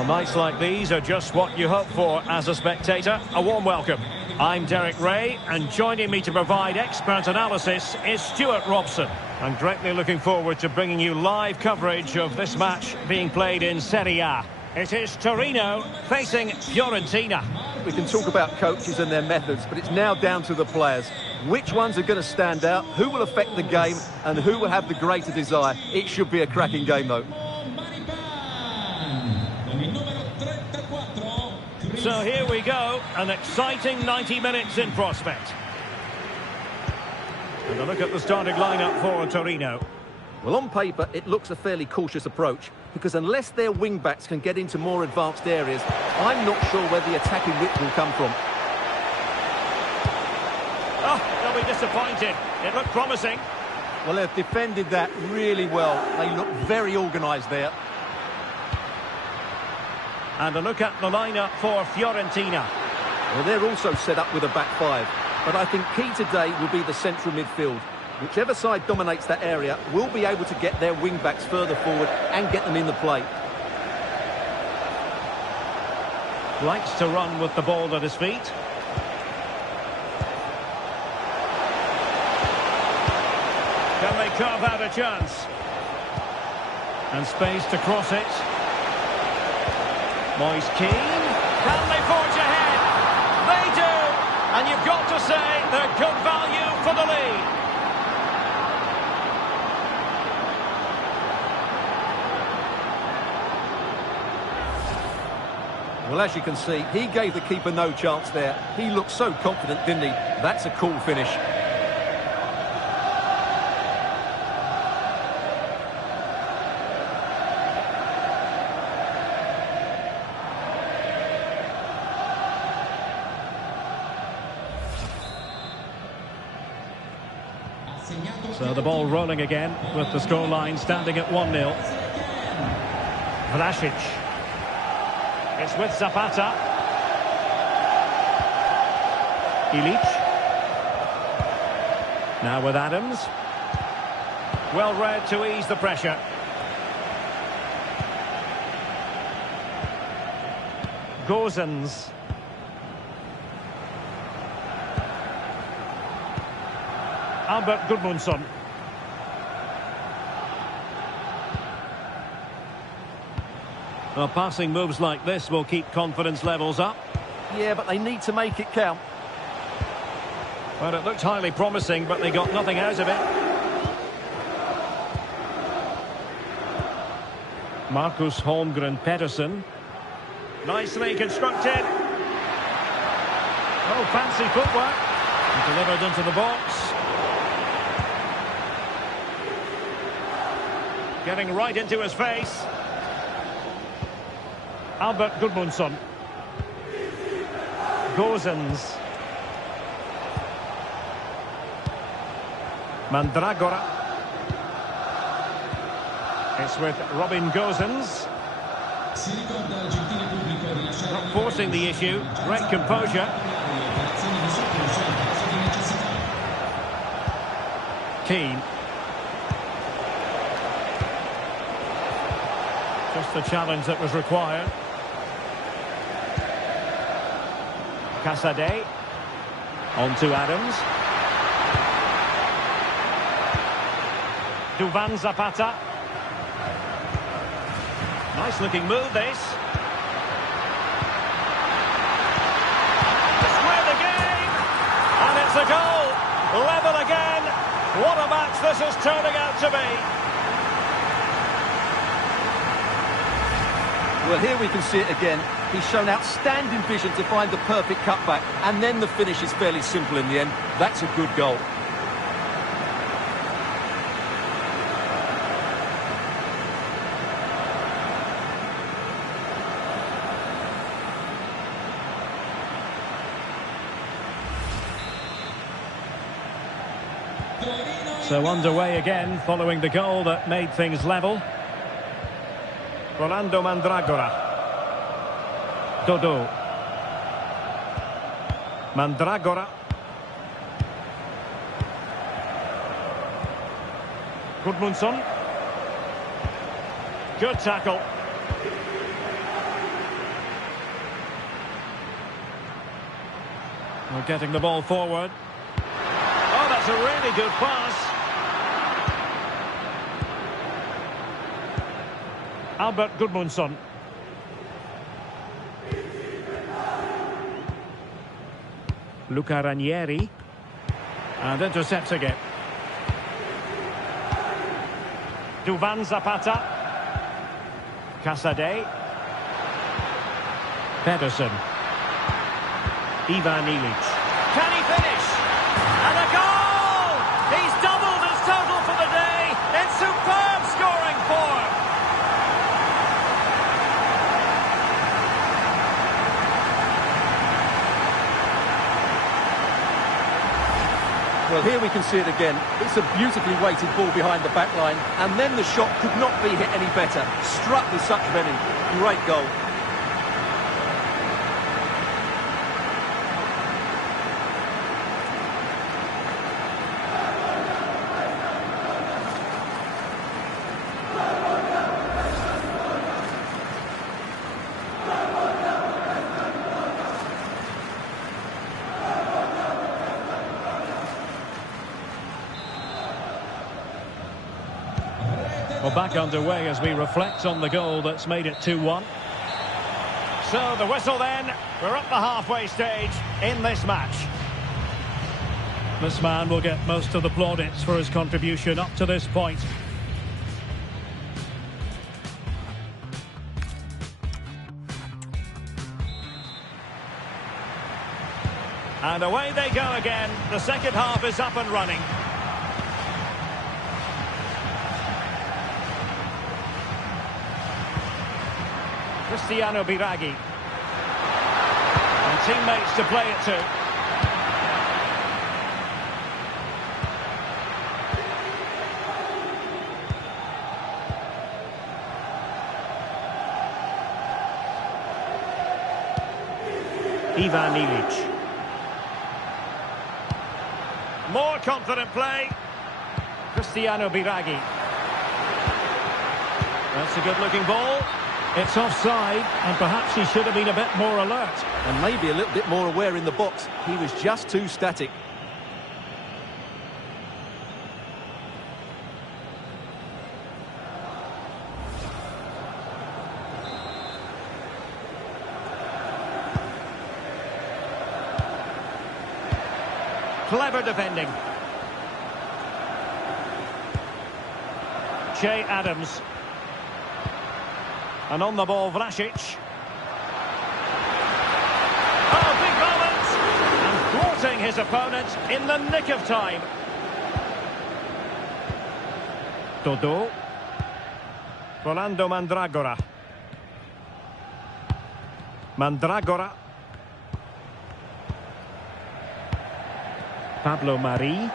Well, nights like these are just what you hope for as a spectator. A warm welcome. I'm Derek Ray, and joining me to provide expert analysis is Stuart Robson. I'm greatly looking forward to bringing you live coverage of this match being played in Serie A. It is Torino facing Fiorentina. We can talk about coaches and their methods, but it's now down to the players. Which ones are going to stand out, who will affect the game, and who will have the greater desire. It should be a cracking game, though. So here we go, an exciting 90 minutes in prospect. And a look at the starting lineup for Torino. Well, on paper, it looks a fairly cautious approach, because unless their wing-backs can get into more advanced areas, I'm not sure where the attacking width will come from. Oh, they'll be disappointed. It looked promising. Well, they've defended that really well. They look very organised there. And a look at the lineup for Fiorentina. Well, they're also set up with a back five. But I think key today will be the central midfield. Whichever side dominates that area will be able to get their wing-backs further forward and get them in the play. Likes to run with the ball at his feet. Can they carve out a chance? And space to cross it. Moise Keane. Can they forge ahead? They do! And you've got to say they're good value for the lead. Well, as you can see, he gave the keeper no chance there. He looked so confident, didn't he? That's a cool finish. So the ball rolling again with the scoreline standing at 1-0. Vlasic. It's with Zapata. Ilic. Now with Adams. Well read to ease the pressure. Gozens. Albert Gudmundsson. Well, passing moves like this will keep confidence levels up. Yeah, but they need to make it count. Well, it looked highly promising, but they got nothing out of it. Marcus Holmgren Pedersen. Nicely constructed. Oh, fancy footwork. And delivered into the box. Getting right into his face. Albert Gudmundsson. Gozens. Mandragora. It's with Robin Gozens. Not forcing the issue. Great composure. Keane. Just the challenge that was required. Casade. On to Adams. Duvan Zapata. Nice looking move this. To square the game. And it's a goal. Level again. What a match this is turning out to be. Well, here we can see it again. He's shown outstanding vision to find the perfect cutback, and then the finish is fairly simple in the end. That's a good goal. So underway again following the goal that made things level. Rolando Mandragora. Dodo. Mandragora. Gudmundsson. Good tackle. We're getting the ball forward. Oh, that's a really good pass. Albert Gudmundsson. Luca Ranieri. And intercepting it. Duvan Zapata. Casade. Pedersen. Ivan Ilic. Can he finish? And a goal! He's doubled his total for the day in superb scoring form. Well, here we can see it again. It's a beautifully weighted ball behind the back line, and then the shot could not be hit any better. Struck with such venom. Great goal. Well, back underway as we reflect on the goal that's made it 2-1. So the whistle then. We're up the halfway stage in this match. This man will get most of the plaudits for his contribution up to this point. And away they go again. The second half is up and running. Cristiano Biraghi. And teammates to play it to. Ivan Ilic. More confident play. Cristiano Biraghi. That's a good-looking ball. It's offside, and perhaps he should have been a bit more alert. And maybe a little bit more aware in the box. He was just too static. Clever defending. Che Adams. And on the ball, Vlasic. Oh, big moment! And thwarting his opponent in the nick of time. Dodo. Rolando Mandragora. Mandragora. Pablo Mari.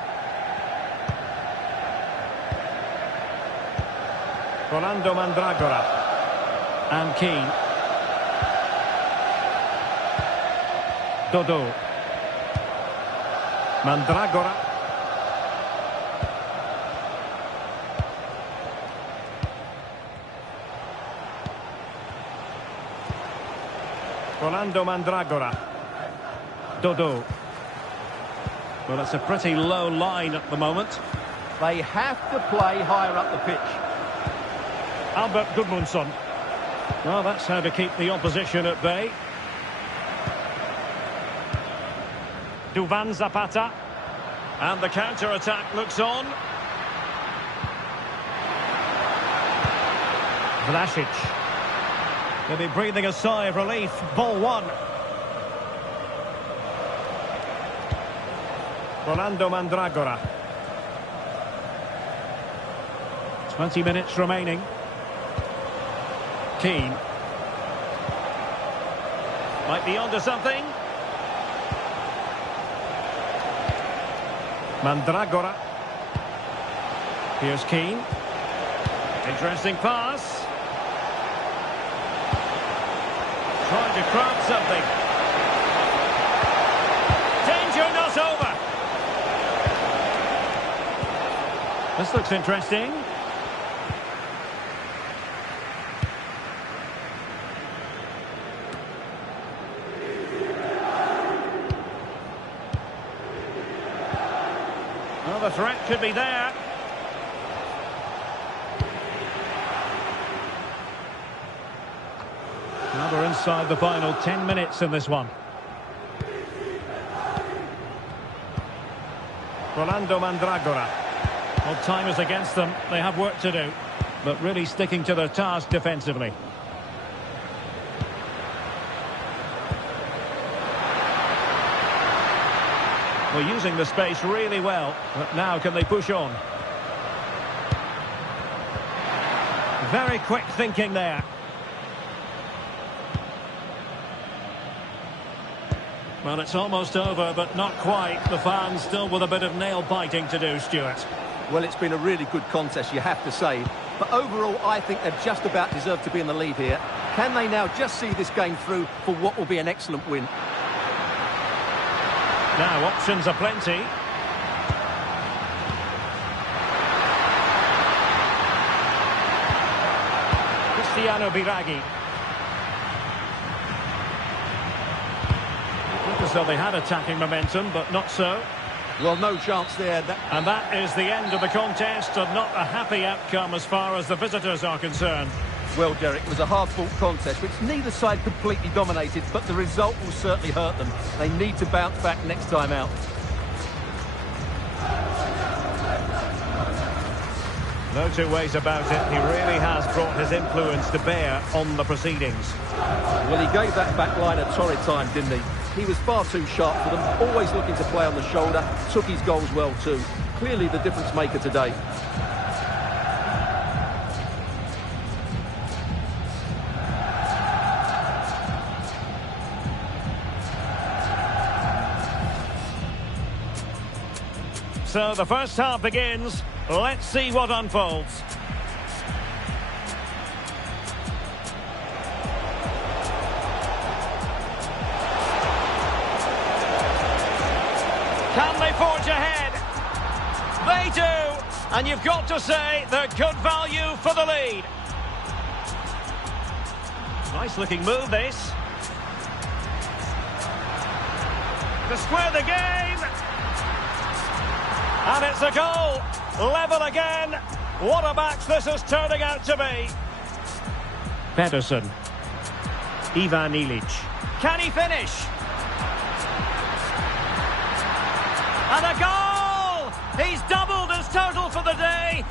Rolando Mandragora. And Keane. Dodo. Mandragora. Rolando Mandragora. Dodo. Well, it's a pretty low line at the moment. They have to play higher up the pitch. Albert Gudmundsson. Well, that's how to keep the opposition at bay. Duvan Zapata. And the counter-attack looks on. Vlasic. They'll be breathing a sigh of relief. Ball one. Rolando Mandragora. 20 minutes remaining. Keane. Might be onto something. Mandragora. Here's Keane. Interesting pass. Trying to craft something. Danger not over. This looks interesting. Well, the threat could be there. Now we're inside the final 10 minutes in this one. Rolando Mandragora. Well, time is against them. They have work to do, but really sticking to their task defensively. Well, using the space really well, but now can they push on? Very quick thinking there. Well, it's almost over, but not quite. The fans still with a bit of nail-biting to do, Stuart. Well, it's been a really good contest, you have to say. But overall, I think they've just about deserved to be in the lead here. Can they now just see this game through for what will be an excellent win? Now, options are plenty. Cristiano Biraghi. Looked as though they had attacking momentum, but not so. Well, no chance there. And that is the end of the contest, and not a happy outcome as far as the visitors are concerned. Well, Derek, it was a hard-fought contest, which neither side completely dominated, but the result will certainly hurt them. They need to bounce back next time out. No two ways about it. He really has brought his influence to bear on the proceedings. Well, he gave that back line a torrid time, didn't he? He was far too sharp for them, always looking to play on the shoulder, took his goals well too. Clearly the difference maker today. So the first half begins. Let's see what unfolds. Can they forge ahead? They do! And you've got to say they're good value for the lead. Nice looking move, this. To square the game. And it's a goal. Level again. What a match this is turning out to be. Pedersen. Ivan Ilic. Can he finish? And a goal! He's doubled his total for the day.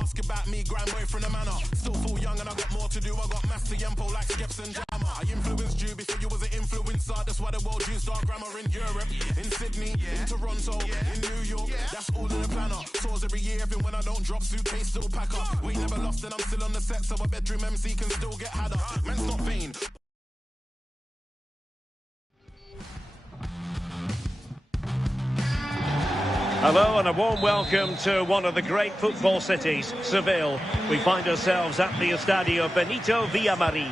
Ask about me, grind boy from the manor. Still full young and I got more to do. I got maths to Yempo like Skeps and Jammer. I influenced you before you was an influencer. That's why the world used our grammar in Europe, in Sydney, in Toronto, in New York. That's all in the planner. Tours every year, even when I don't drop, suitcase still pack up. We never lost and I'm still on the set, so a bedroom MC can still get had up. Man's not vain. Hello and a warm welcome to one of the great football cities, Seville. We find ourselves at the Estadio Benito Villamarín.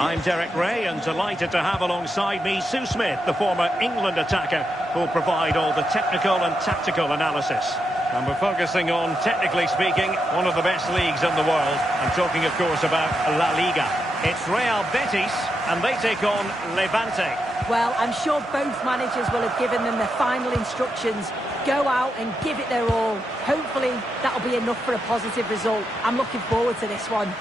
I'm Derek Ray and delighted to have alongside me Sue Smith, the former England attacker, who'll provide all the technical and tactical analysis. And we're focusing on, technically speaking, one of the best leagues in the world. I'm talking, of course, about La Liga. It's Real Betis, and they take on Levante. Well, I'm sure both managers will have given them their final instructions. Go out and give it their all. Hopefully, that'll be enough for a positive result. I'm looking forward to this one.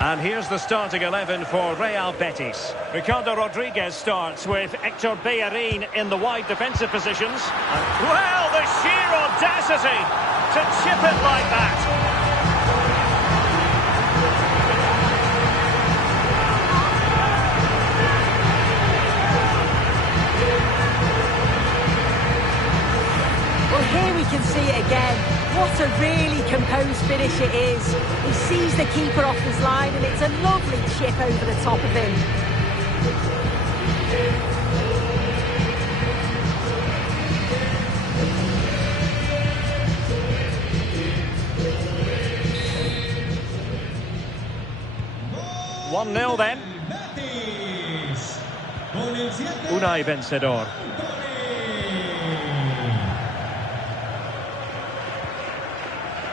And here's the starting 11 for Real Betis. Ricardo Rodriguez starts with Hector Bellerin in the wide defensive positions. And, well, the sheer audacity to chip it like that. Well, here we can see it again. What a really composed finish it is. He sees the keeper off his line and it's a lovely chip over the top of him. One 0 then. Unai Vencedor.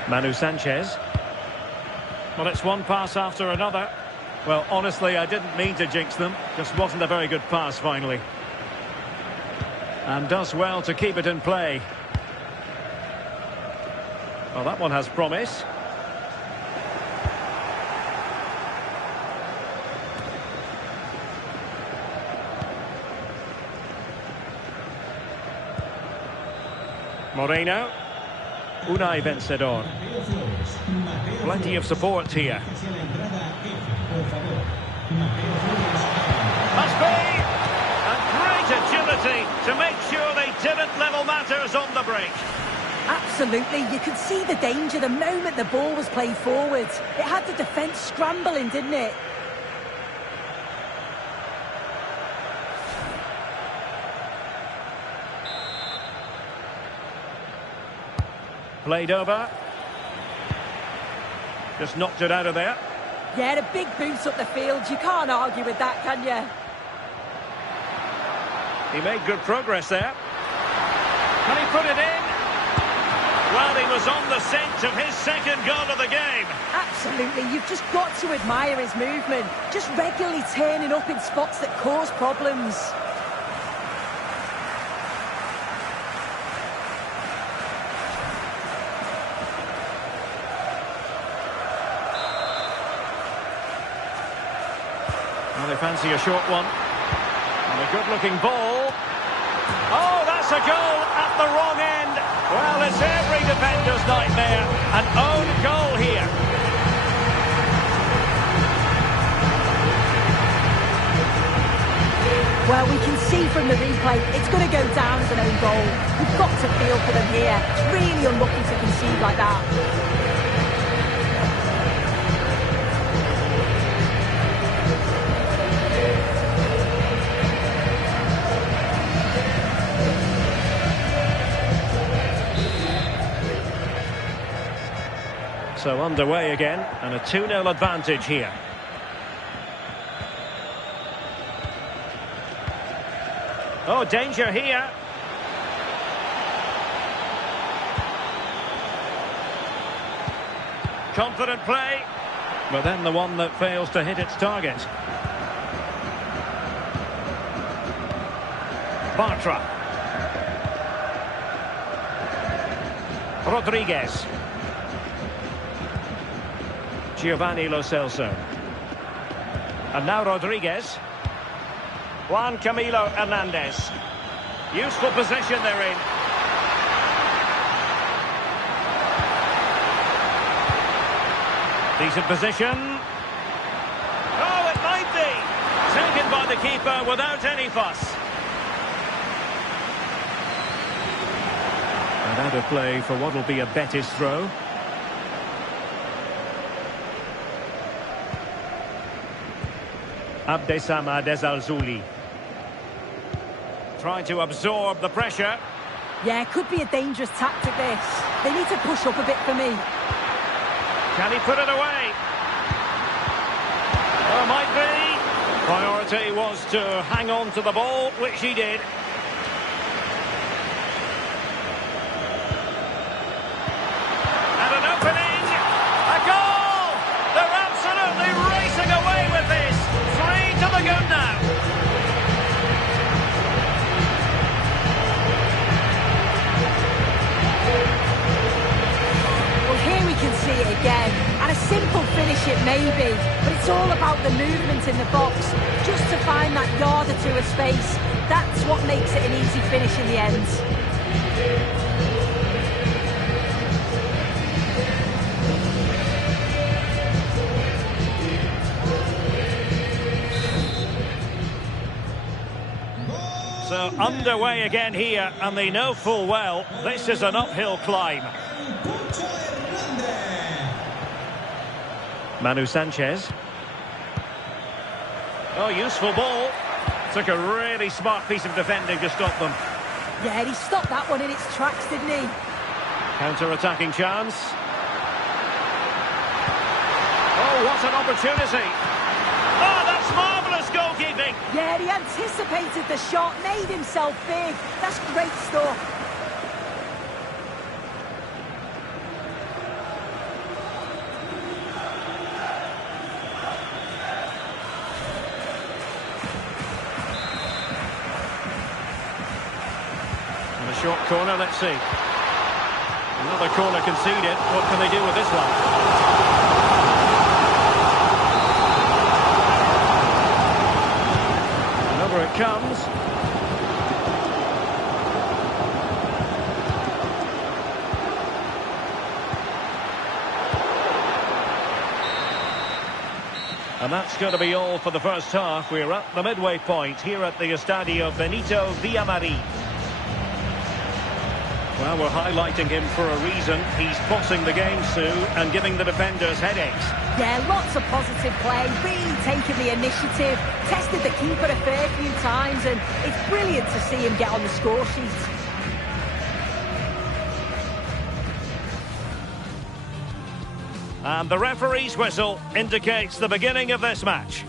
Manu Sanchez. Well, it's one pass after another. Well, honestly, I didn't mean to jinx them. Just wasn't a very good pass, finally. And does well to keep it in play. Well, that one has promise. Moreno. Unai Vencedor. Plenty of support here. Must be! And great agility to make sure they didn't level matters on the break. Absolutely, you could see the danger the moment the ball was played forwards. It had the defence scrambling, didn't it? Played over. Just knocked it out of there. Yeah, the big boots up the field. You can't argue with that, can you? He made good progress there. Can he put it in? Well, he was on the scent of his second goal of the game. Absolutely, you've just got to admire his movement. Just regularly turning up in spots that cause problems. Well, they fancy a short one. And a good-looking ball. Oh, that's a goal at the wrong end. Well, it's every defender's nightmare. An own goal here. Well, we can see from the replay, it's going to go down as an own goal. We've got to feel for them here. It's really unlucky to concede like that. So underway again, and a 2-0 advantage here. Oh, danger here. Confident play, but then the one that fails to hit its target. Bartra. Rodriguez. Giovanni Lo Celso. And now Rodriguez. Juan Camilo Hernandez. Useful position they're in. Decent position. Oh, it might be. Taken by the keeper without any fuss. And out of play for what will be a Betis throw. Abdessamad Ezalzouli. Trying to absorb the pressure. Yeah, it could be a dangerous tactic, this. They need to push up a bit for me. Can he put it away? Oh, might be. Priority was to hang on to the ball, which he did. be, but it's all about the movement in the box. Just to find that yard or two of space, that's what makes it an easy finish in the end. So underway again here, and they know full well this is an uphill climb. Manu Sanchez. Oh, useful ball. Took a really smart piece of defending to stop them. Yeah, he stopped that one in its tracks, didn't he? Counter-attacking chance. Oh, what an opportunity. Oh, that's marvellous goalkeeping. Yeah, he anticipated the shot, made himself big. That's great stuff. And a short corner, let's see. Another corner conceded. What can they do with this one? Over it comes. And that's going to be all for the first half. We're at the midway point here at the Estadio Benito Villamarín. Well, we're highlighting him for a reason. He's bossing the game, Sue, and giving the defenders headaches. Yeah, lots of positive play, really taking the initiative, tested the keeper a fair few times, and it's brilliant to see him get on the score sheet. And the referee's whistle indicates the beginning of this match.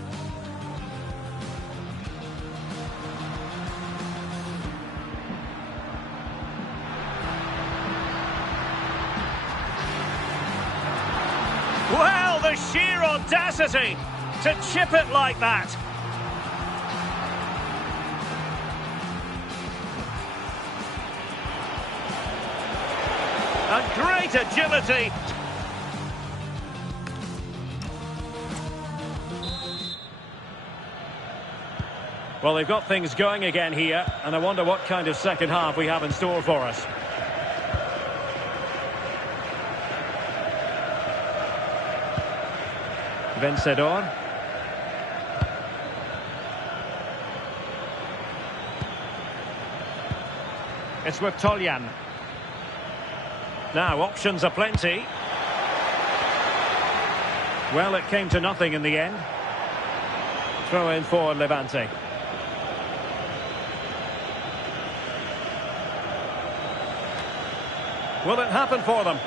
Well, the sheer audacity to chip it like that. And great agility. Well, they've got things going again here, and I wonder what kind of second half we have in store for us. Vencedor. It's with Toljan. Now, options are plenty. Well, it came to nothing in the end. Throw in for Levante. Will it happen for them?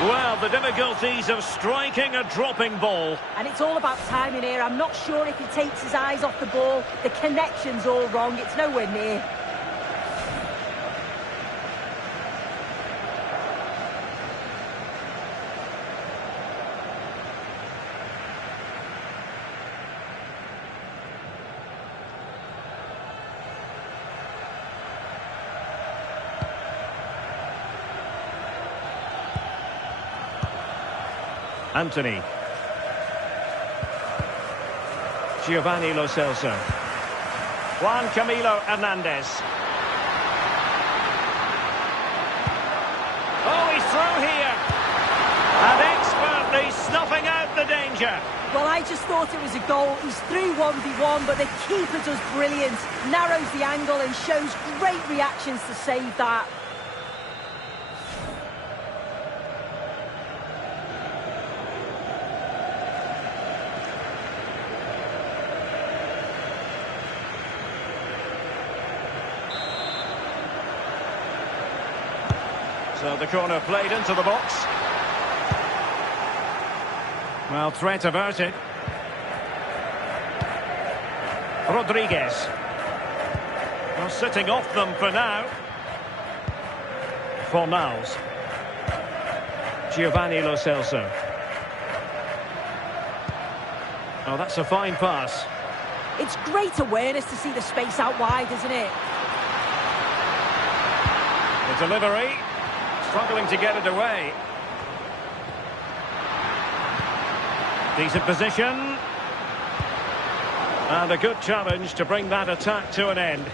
Well, the difficulties of striking a dropping ball. And it's all about timing here. I'm not sure if he takes his eyes off the ball. The connection's all wrong. It's nowhere near. Anthony. Giovanni Lo Celso. Juan Camilo Hernandez. Oh, he's through here. And expertly snuffing out the danger. Well, I just thought it was a goal. He's through 1v1, but the keeper does brilliant. Narrows the angle and shows great reactions to save that. So the corner played into the box. Well, threat averted. Rodriguez. Well, sitting off them for now. Fornals. Giovanni Lo Celso. Oh, that's a fine pass. It's great awareness to see the space out wide, isn't it? The delivery. Struggling to get it away. Decent position. And a good challenge to bring that attack to an end.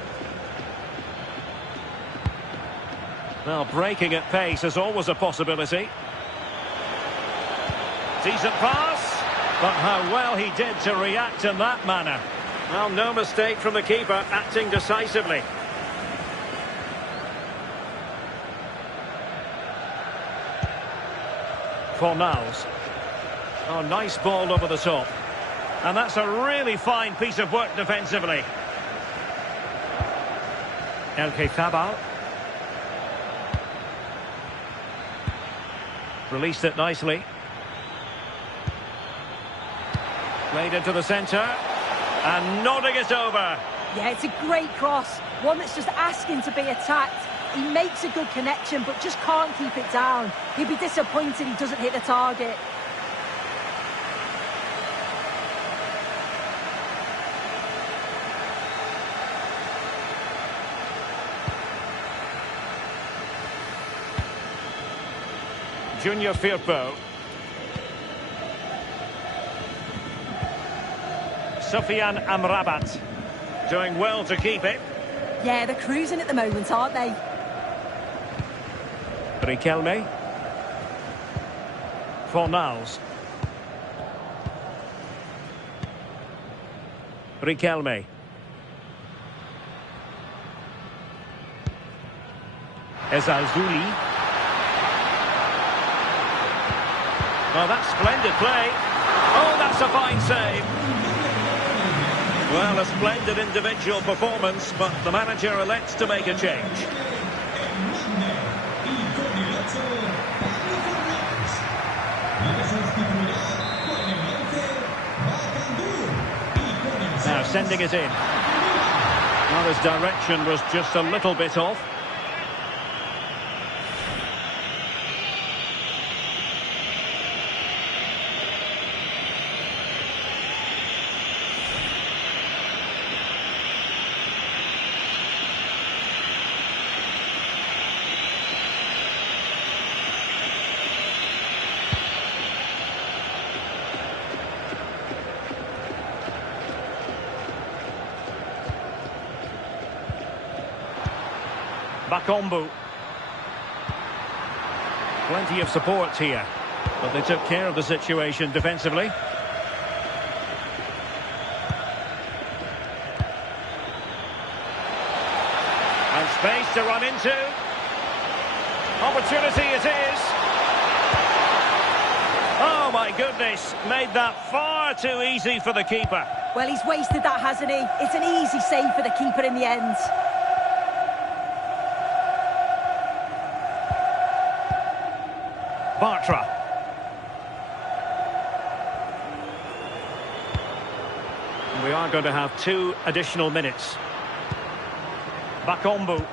Well, breaking at pace is always a possibility. Decent pass. But how well he did to react in that manner. Well, no mistake from the keeper, acting decisively. Fornals. Oh, nice ball over the top. And that's a really fine piece of work defensively. El Quezabal. Released it nicely. Played into the centre. And nodding it over. Yeah, it's a great cross. One that's just asking to be attacked. He makes a good connection, but just can't keep it down. He'd be disappointed he doesn't hit the target. Junior Firpo. Sufyan Amrabat. Doing well to keep it. Yeah, they're cruising at the moment, aren't they? Riquelme. Fornals. Riquelme. Ezalzouli. Oh, that's splendid play. Oh, that's a fine save. Well, a splendid individual performance, but the manager elects to make a change. Now sending it in. Well, his direction was just a little bit off. Bakombu. Plenty of support here, but they took care of the situation defensively. And space to run into. Opportunity it is. Oh my goodness, made that far too easy for the keeper. Well, he's wasted that, hasn't he? It's an easy save for the keeper in the end. Bartra. And we are going to have 2 additional minutes. Bakombu.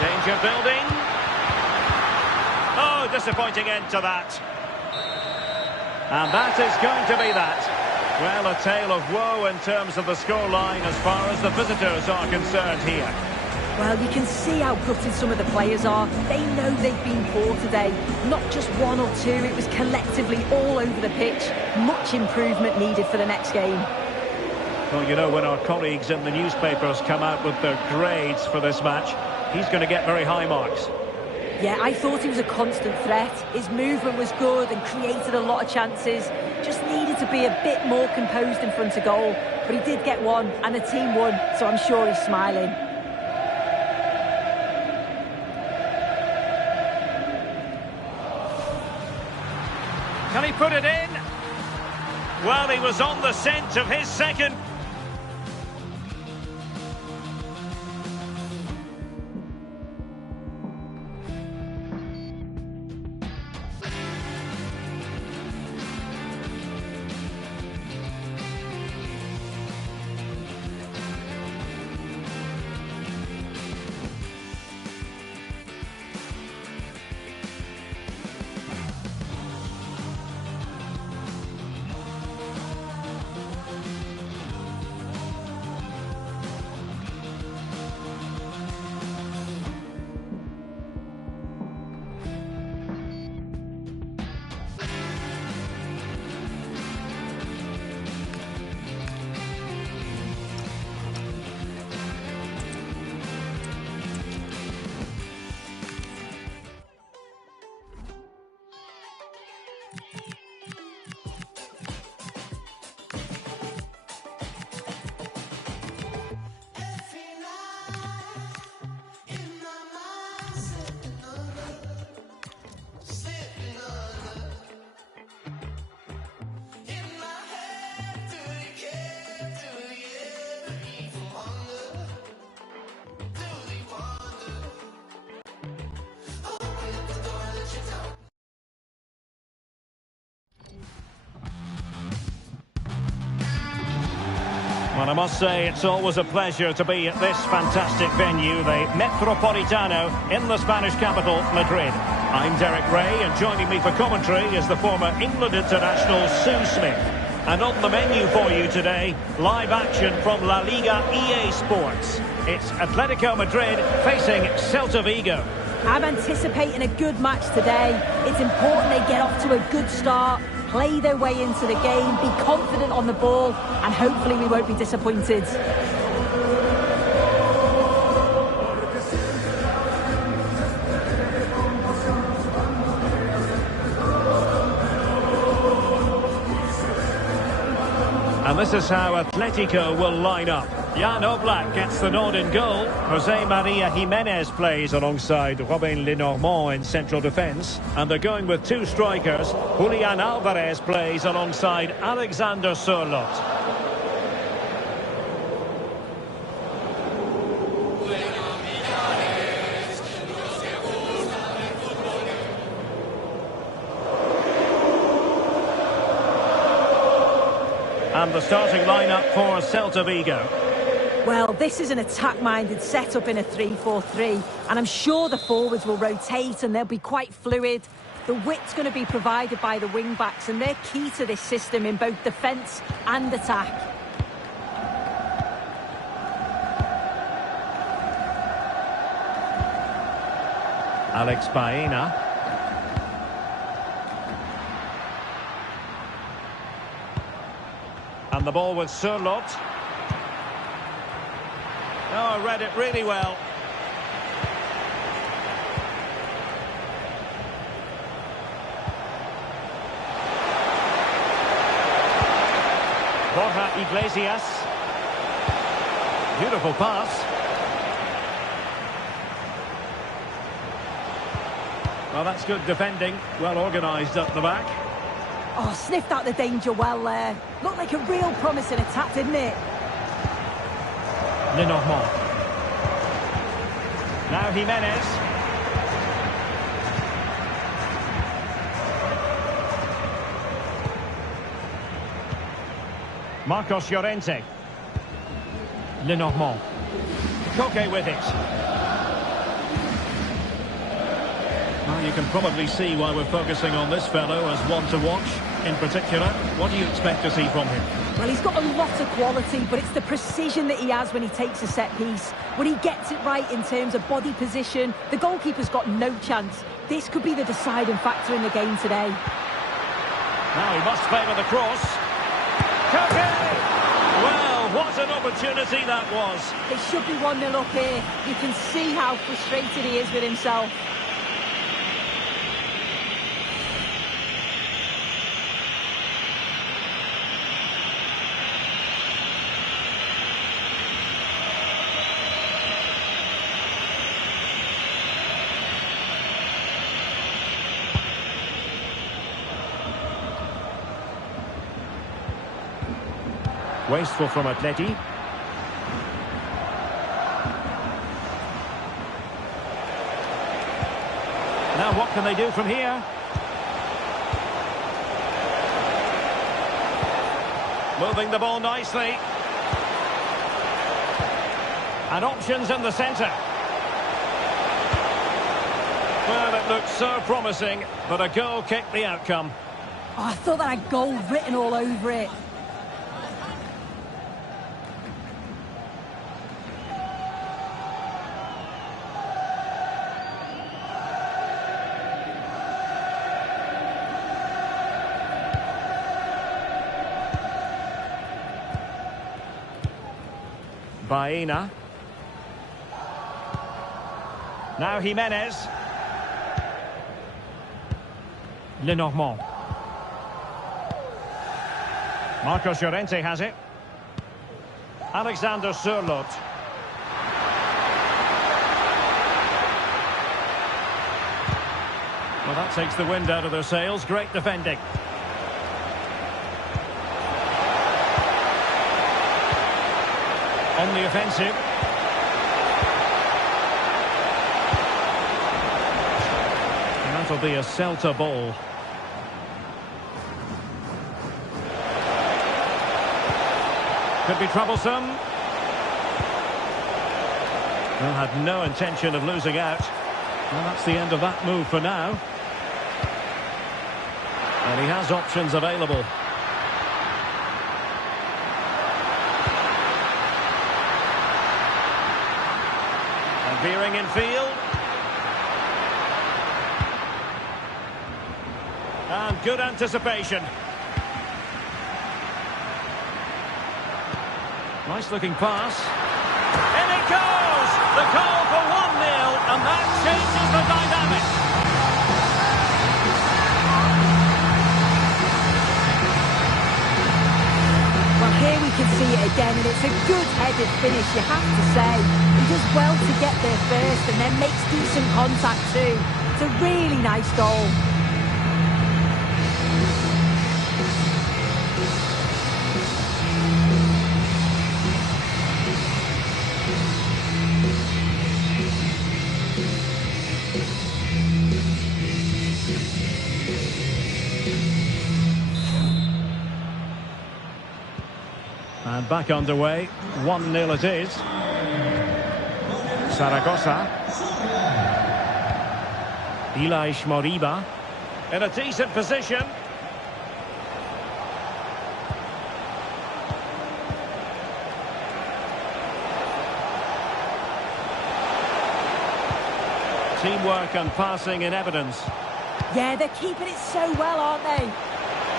Danger building. Oh, disappointing end to that. And that is going to be that. Well, a tale of woe in terms of the scoreline as far as the visitors are concerned here. Well, you can see how gutted some of the players are. They know they've been poor today. Not just 1 or 2, it was collectively all over the pitch. Much improvement needed for the next game. Well, you know, when our colleagues in the newspapers come out with their grades for this match, he's going to get very high marks. Yeah, I thought he was a constant threat. His movement was good and created a lot of chances. Just needed to be a bit more composed in front of goal. But he did get one, and the team won, so I'm sure he's smiling. Can he put it in? Well, he was on the scent of his second. Well, I must say, it's always a pleasure to be at this fantastic venue, the Metropolitano, in the Spanish capital, Madrid. I'm Derek Ray, and joining me for commentary is the former England international Sue Smith. And on the menu for you today, live action from La Liga EA Sports. It's Atletico Madrid facing Celta Vigo. I'm anticipating a good match today. It's important they get off to a good start, play their way into the game, be confident on the ball, and hopefully we won't be disappointed. And this is how Atletico will line up. Jan Oblak gets the nod in goal. Jose Maria Jimenez plays alongside Robin Lenormand in central defence. And they're going with two strikers. Julian Alvarez plays alongside Alexander Sørloth. And the starting lineup for Celta Vigo. Well, this is an attack-minded setup in a 3-4-3, and I'm sure the forwards will rotate and they'll be quite fluid. The width's going to be provided by the wing-backs, and they're key to this system in both defence and attack. Alex Baena. And the ball with Sørloth. Oh, read it really well. Borja Iglesias. Beautiful pass. Well, that's good defending. Well organised up the back. Oh, sniffed out the danger well there. Looked like a real promising attack, didn't it? Lenormand. Now Jimenez. Marcos Llorente. Lenormand. Koke with it. Well, you can probably see why we're focusing on this fellow as one to watch. In particular, what do you expect to see from him? Well, he's got a lot of quality, but it's the precision that he has when he takes a set piece. When he gets it right in terms of body position, the goalkeeper's got no chance. This could be the deciding factor in the game today. Now he must favour the cross. Koke! Well, what an opportunity that was. It should be 1-0 up here. You can see how frustrated he is with himself. Wasteful from Atleti. Now what can they do from here? Moving the ball nicely. And options in the centre. Well, it looked so promising, but a goal kicked the outcome. Oh, I thought that had goal written all over it. Baena. Now Jimenez. Lenormand. Marcos Llorente has it. Alexander Sørloth. Well, that takes the wind out of their sails. Great defending. On the offensive. And that'll be a Celta ball. Could be troublesome. Well, had no intention of losing out. Well, that's the end of that move for now. And he has options available. And veering in field. And good anticipation. Nice looking pass. In it goes! The goal for 1-0, and that changes the dynamic. Well, here we can see it again, and it's a good-headed finish, you have to say. He does well to get there first and then makes decent contact too. It's a really nice goal. And back underway, 1-0 it is. Zaragoza. Ilaix Moriba. In a decent position. Teamwork and passing in evidence. Yeah, they're keeping it so well, aren't they?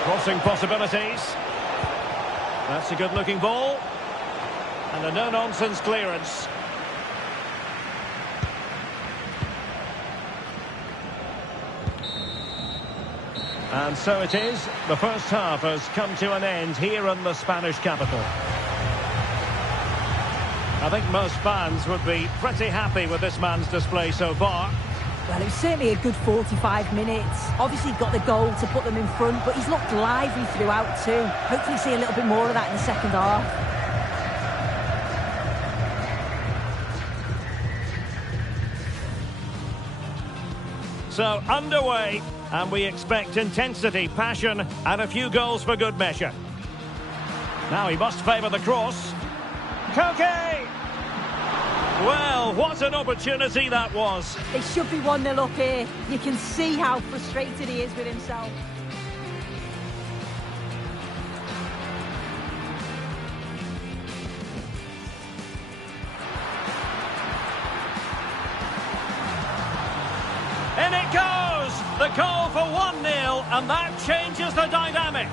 Crossing possibilities. That's a good-looking ball. And a no-nonsense clearance. And so it is. The first half has come to an end here in the Spanish capital. I think most fans would be pretty happy with this man's display so far. Well, it was certainly a good 45 minutes. Obviously, he got the goal to put them in front, but he's looked lively throughout too. Hopefully see a little bit more of that in the second half. So, underway, and we expect intensity, passion, and a few goals for good measure. Now he must favour the cross. Koke! Well, what an opportunity that was. They should be 1-0 up here. You can see how frustrated he is with himself. In it goes! The goal for 1-0, and that changes the dynamic.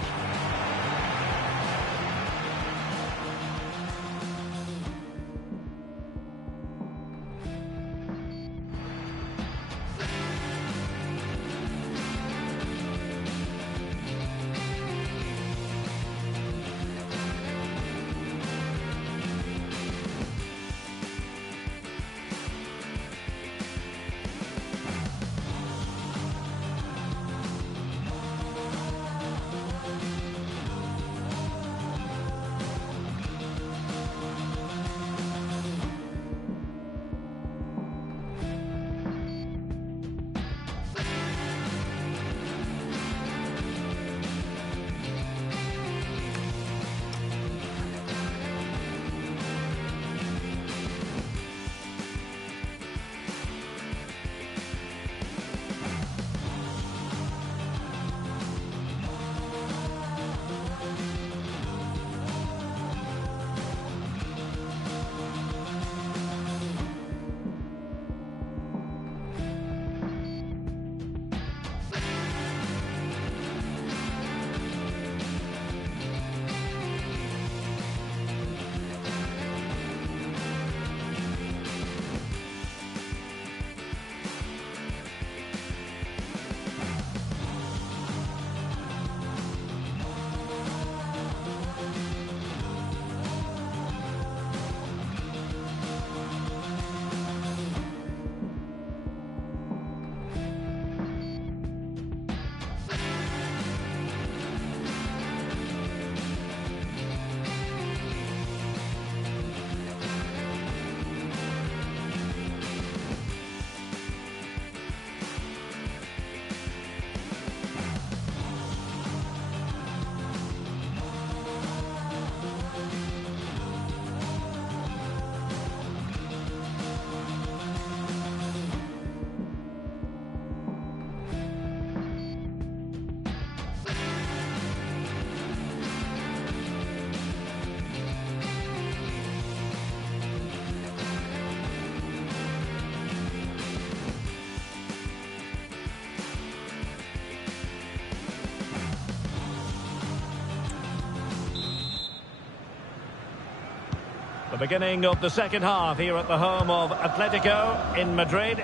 beginning of the second half here at the home of Atletico in Madrid.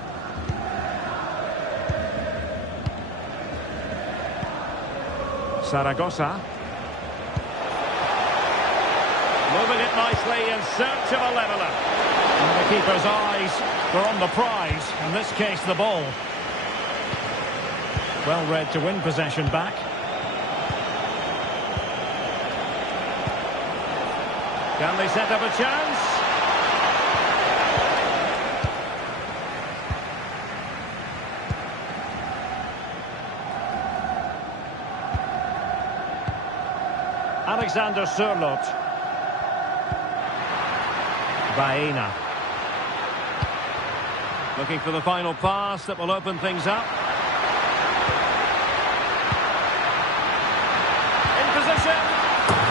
Zaragoza. Moving it nicely in search of a leveller. And the keeper's eyes were on the prize, in this case the ball. Well read to win possession back. Can they set up a chance? Alexander Sørloth. Baena. Looking for the final pass that will open things up. In position.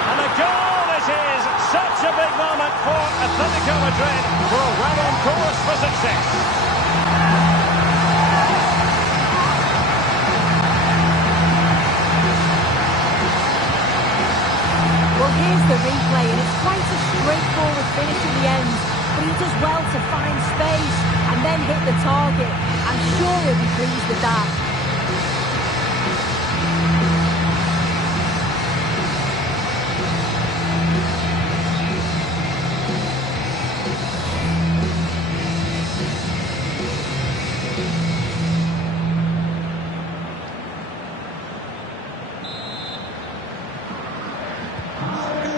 And a goal it is. Such a big moment for Atletico Madrid, who are well on course for success. Well, here's the replay, and it's quite a straightforward finish in the end. But he does well to find space and then hit the target. I'm sure he'll be pleased with that.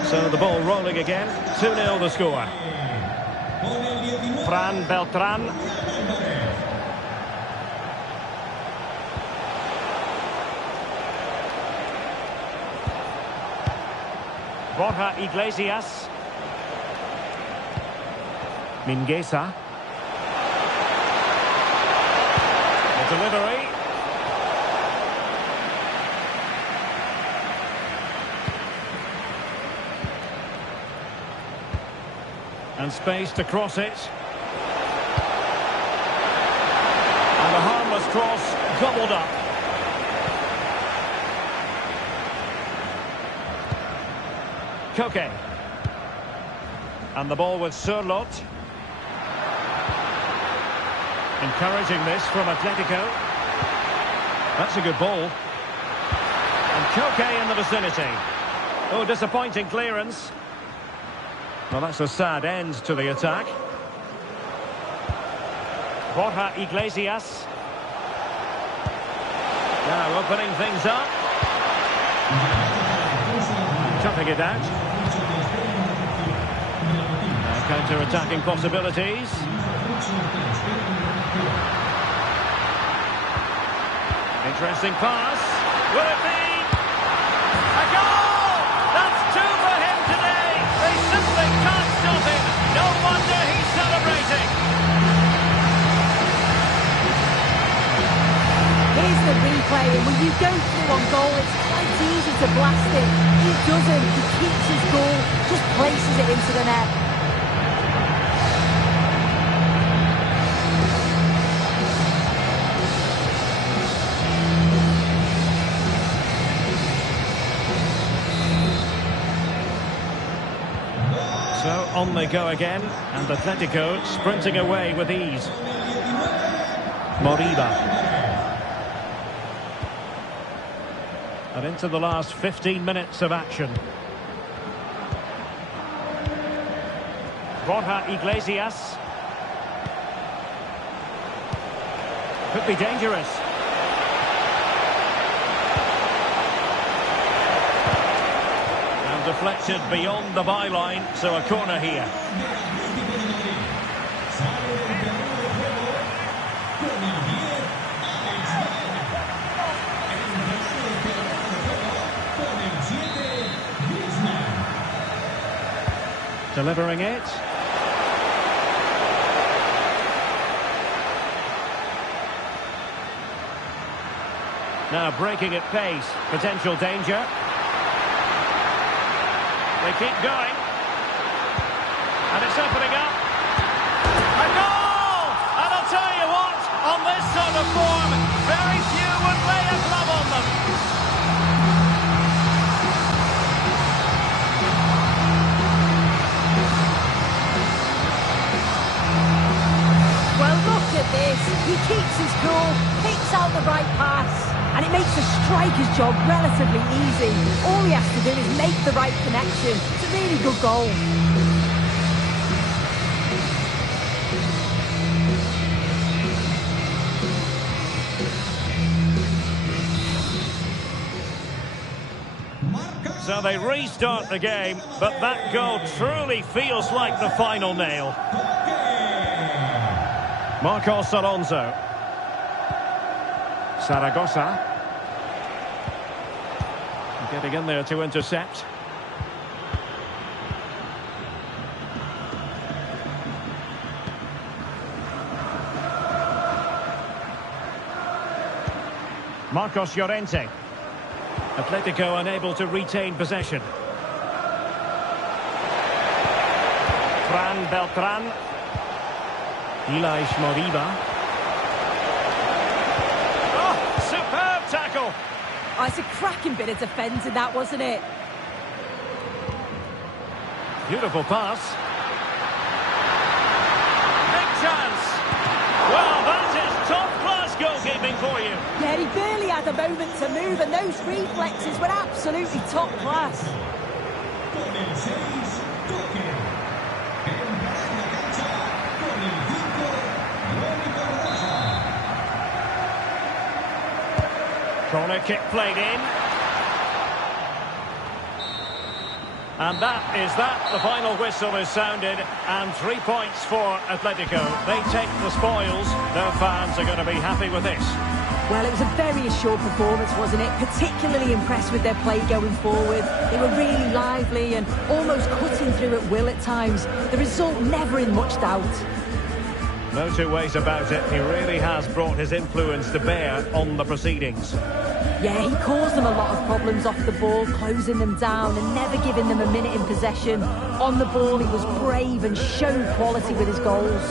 So the ball rolling again. 2-0 the score. Fran Beltran. Borja Iglesias. Mingueza. The delivery. And space to cross it. And a harmless cross gobbled up. Koke. And the ball with Sørloth. Encouraging this from Atletico. That's a good ball. And Koke in the vicinity. Oh, disappointing clearance. Well, that's a sad end to the attack. Borja Iglesias. Now opening things up. Toughing it out. Counter-attacking possibilities. Interesting pass. Will it be a goal? That's two for him today. They simply can't stop him. No wonder he's celebrating. Here's the replay, and when you go through on goal, it's quite easy to blast it. He doesn't. He keeps his goal, just places it into the net. So on they go again, and Atletico sprinting away with ease. Moriba. And into the last 15 minutes of action. Borja Iglesias. Could be dangerous. And deflected beyond the byline, so a corner here. Delivering it. Now breaking at pace. Potential danger. They keep going. And it's opening up. A goal! And I'll tell you what, on this sort of form, very few would lay a glove on them. his job relatively easy. All he has to do is make the right connection. It's a really good goal. So they restart the game, but that goal truly feels like the final nail. Marcos Alonso. Zaragoza. Getting in there to intercept. Marcos Llorente. Atletico unable to retain possession. Fran Beltran. Ilaix Moriba. Oh, superb tackle! Oh, it's a cracking bit of defending, that, wasn't it? Beautiful pass. Big chance! Well, that is top-class goalkeeping for you. Yeah, he barely had a moment to move, and those reflexes were absolutely top class. Corner kick played in. And that is that. The final whistle is sounded, and 3 points for Atletico. They take the spoils. Their fans are going to be happy with this. Well, it was a very assured performance, wasn't it? Particularly impressed with their play going forward. They were really lively and almost cutting through at will at times. The result never in much doubt. No two ways about it. He really has brought his influence to bear on the proceedings. Yeah, he caused them a lot of problems off the ball, closing them down and never giving them a minute in possession. On the ball, he was brave and showed quality with his goals.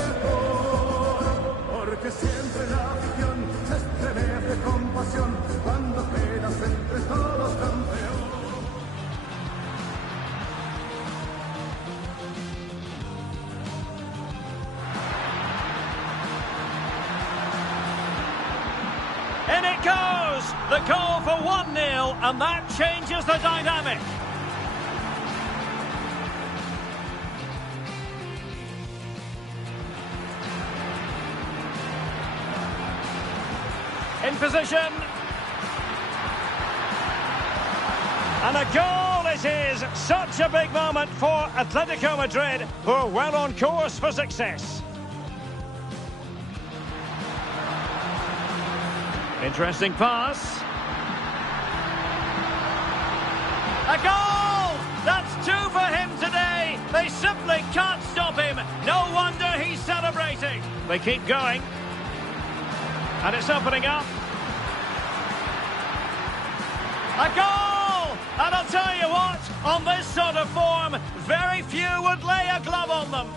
In it goes! The goal for 1-0, and that changes the dynamic. In position. And a goal it is! Such a big moment for Atletico Madrid, who are well on course for success. Interesting pass. A goal! That's 2 for him today. They simply can't stop him. No wonder he's celebrating. They keep going. And it's opening up. A goal! And I'll tell you what, on this sort of form, very few would lay a glove on them.